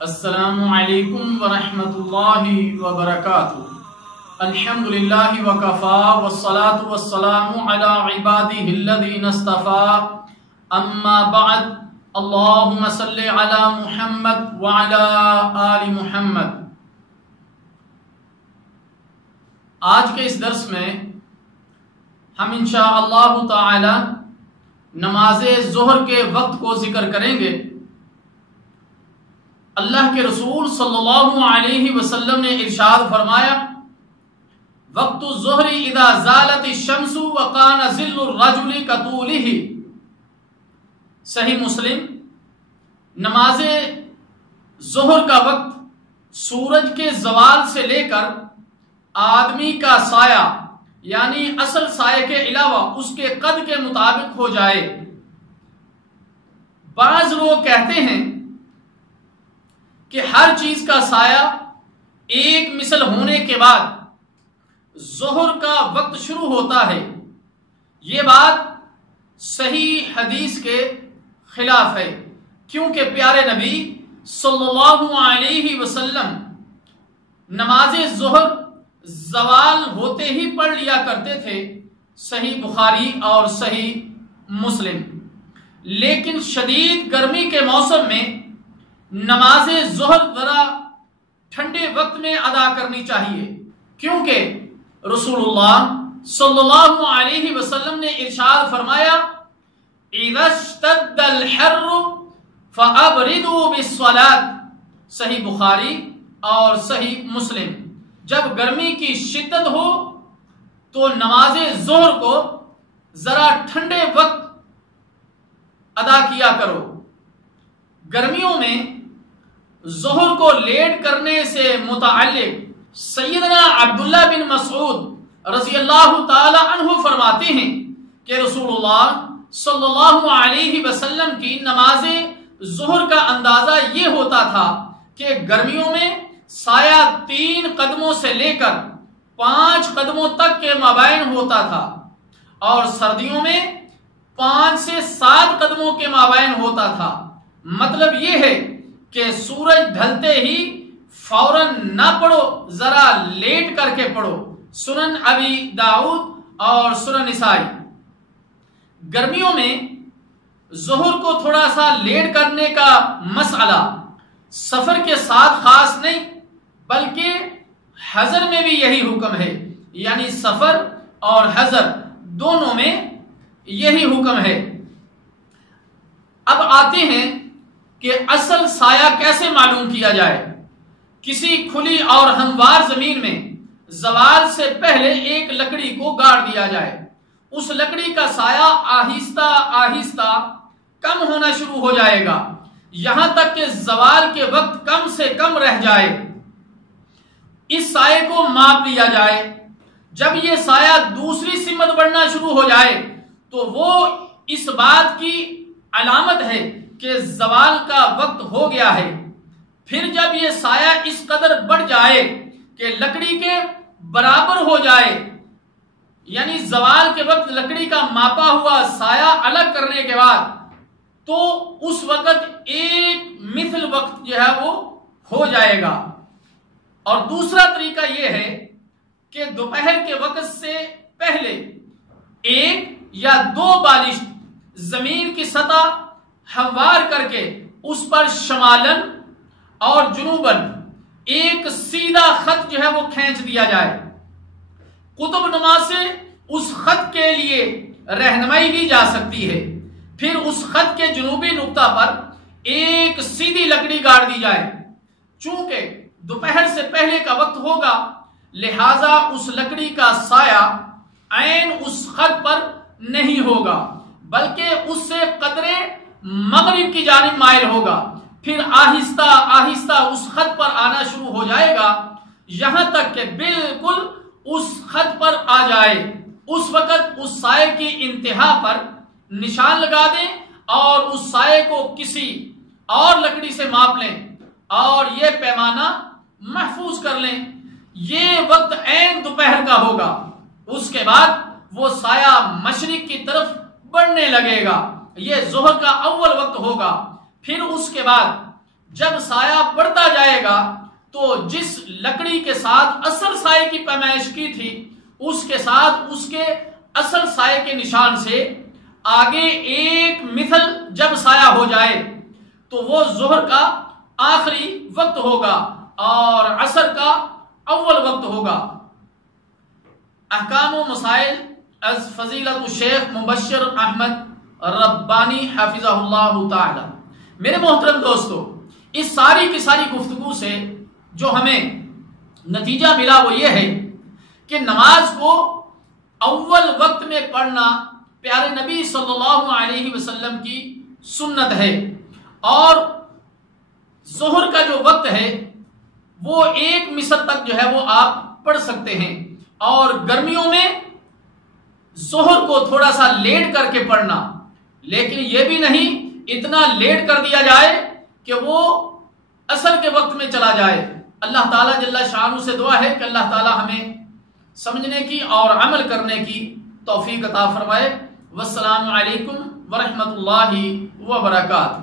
السلام علیکم ورحمۃ اللہ وبرکاتہ۔ الحمدللہ وکفا والصلاة والسلام علی عبادہ الذین اصطفیٰ، اما بعد، اللہم صلی علی محمد وعلی آل محمد۔ آج کے اس درس میں ہم انشاءاللہ تعالی نماز ظہر کے وقت کو ذکر کریں گے۔ اللہ کے رسول صلی اللہ علیہ وسلم نے ارشاد فرمایا، وقت الظہر اذا زالت الشمس وکان ظل الرجل کطولہ۔ صحیح مسلم۔ نماز ظہر کا وقت سورج کے زوال سے لے کر آدمی کا سایہ یعنی اصل سایہ کے علاوہ اس کے قد کے مطابق ہو جائے۔ بعض لوگ کہتے ہیں کہ ہر چیز کا سایہ ایک مثل ہونے کے بعد ظہر کا وقت شروع ہوتا ہے۔ یہ بات صحیح حدیث کے خلاف ہے، کیونکہ پیارے نبی صلی اللہ علیہ وسلم نماز ظہر زوال ہوتے ہی پڑھ لیا کرتے تھے، صحیح بخاری اور صحیح مسلم۔ لیکن شدید گرمی کے موسم میں نماز ظہر ذرا ٹھنڈے وقت میں ادا کرنی چاہیے، کیونکہ رسول اللہ صلی اللہ علیہ وسلم نے ارشاد فرمایا، اذا اشتد الحر فابردوا بالصلاة، صحیح بخاری اور صحیح مسلم۔ جب گرمی کی شدت ہو تو نماز ظہر کو ذرا ٹھنڈے وقت ادا کیا کرو۔ گرمیوں میں ظہر کو لیٹ کرنے سے متعلق سیدنا عبداللہ بن مسعود رضی اللہ تعالی عنہ فرماتے ہیں کہ رسول اللہ صلی اللہ علیہ وسلم کی نماز ظہر کا اندازہ یہ ہوتا تھا کہ گرمیوں میں سایہ 3 قدموں سے لے کر 5 قدموں تک کے مابین ہوتا تھا، اور سردیوں میں 5 سے 7 قدموں کے مابین ہوتا تھا۔ مطلب یہ ہے کہ سورج ڈھلتے ہی فوراً نہ پڑھو، ذرا لیٹ کر کے پڑھو۔ سنن ابی داؤد اور سنن نسائی۔ گرمیوں میں ظہر کو تھوڑا سا لیٹ کرنے کا مسئلہ سفر کے ساتھ خاص نہیں، بلکہ حضر میں بھی یہی حکم ہے، یعنی سفر اور حضر دونوں میں یہی حکم ہے۔ اب آتے ہیں کہ اصل سایہ کیسے معلوم کیا جائے۔ کسی کھلی اور ہموار زمین میں زوال سے پہلے ایک لکڑی کو گاڑ دیا جائے، اس لکڑی کا سایہ آہستہ آہستہ کم ہونا شروع ہو جائے گا، یہاں تک کہ زوال کے وقت کم سے کم رہ جائے۔ اس سائے کو ماپ لیا جائے۔ جب یہ سایہ دوسری سمت بڑھنا شروع ہو جائے تو وہ اس بات کی علامت ہے کہ زوال کا وقت ہو گیا ہے۔ پھر جب یہ سایہ اس قدر بڑھ جائے کہ لکڑی کے برابر ہو جائے، یعنی زوال کے وقت لکڑی کا ماپا ہوا سایہ الگ کرنے کے بعد، تو اس وقت ایک مثل وقت جو ہے وہ ہو جائے گا۔ اور دوسرا طریقہ یہ ہے کہ دوپہر کے وقت سے پہلے 1 یا 2 بالشت زمین کی سطح ہموار کر کے اس پر شمالن اور جنوبن ایک سیدھا خط جو ہے وہ کھینچ دیا جائے۔ قطب نما سے اس خط کے لیے رہنمائی کی جا سکتی ہے۔ پھر اس خط کے جنوبی نقطہ پر ایک سیدھی لکڑی گاڑ دی جائے۔ چونکہ دوپہر سے پہلے کا وقت ہوگا، لہذا اس لکڑی کا سایہ عین اس خط پر نہیں ہوگا، بلکہ اس سے قدرے مغرب کی جانب مائل ہوگا۔ پھر آہستہ آہستہ اس خط پر آنا شروع ہو جائے گا، یہاں تک کہ بالکل اس خط پر آ جائے۔ اس وقت اس سائے کی انتہا پر نشان لگا دیں اور اس سائے کو کسی اور لکڑی سے ماپ لیں اور یہ پیمانہ محفوظ کر لیں۔ یہ وقت عین دوپہر کا ہوگا۔ اس کے بعد وہ سایہ مشرق کی طرف بڑھنے لگے گا، یہ ظہر کا اول وقت ہوگا۔ پھر اس کے بعد جب سایہ بڑھتا جائے گا تو جس لکڑی کے ساتھ اصل سائے کی پیمائش کی تھی اس کے ساتھ اس کے اصل سائے کے نشان سے آگے ایک مثل جب سایہ ہو جائے تو وہ ظہر کا آخری وقت ہوگا اور عصر کا اول وقت ہوگا۔ احکام و مسائل از فضیلت الشیخ مبشر احمد ربانی حافظہ اللہ تعالی۔ میرے محترم دوستو، اس ساری کی ساری گفتگو سے جو ہمیں نتیجہ ملا وہ یہ ہے کہ نماز کو اول وقت میں پڑھنا پیارے نبی صلی اللہ علیہ وسلم کی سنت ہے، اور ظہر کا جو وقت ہے وہ ایک مثل تک جو ہے وہ آپ پڑھ سکتے ہیں، اور گرمیوں میں ظہر کو تھوڑا سا لیٹ کر کے پڑھنا، لیکن یہ بھی نہیں اتنا لیٹ کر دیا جائے کہ وہ عصر کے وقت میں چلا جائے۔ اللہ تعالیٰ جل شانہ سے دعا ہے کہ اللہ تعالیٰ ہمیں سمجھنے کی اور عمل کرنے کی توفیق عطا فرمائے۔ والسلام علیکم ورحمۃ اللہ وبرکاتہ۔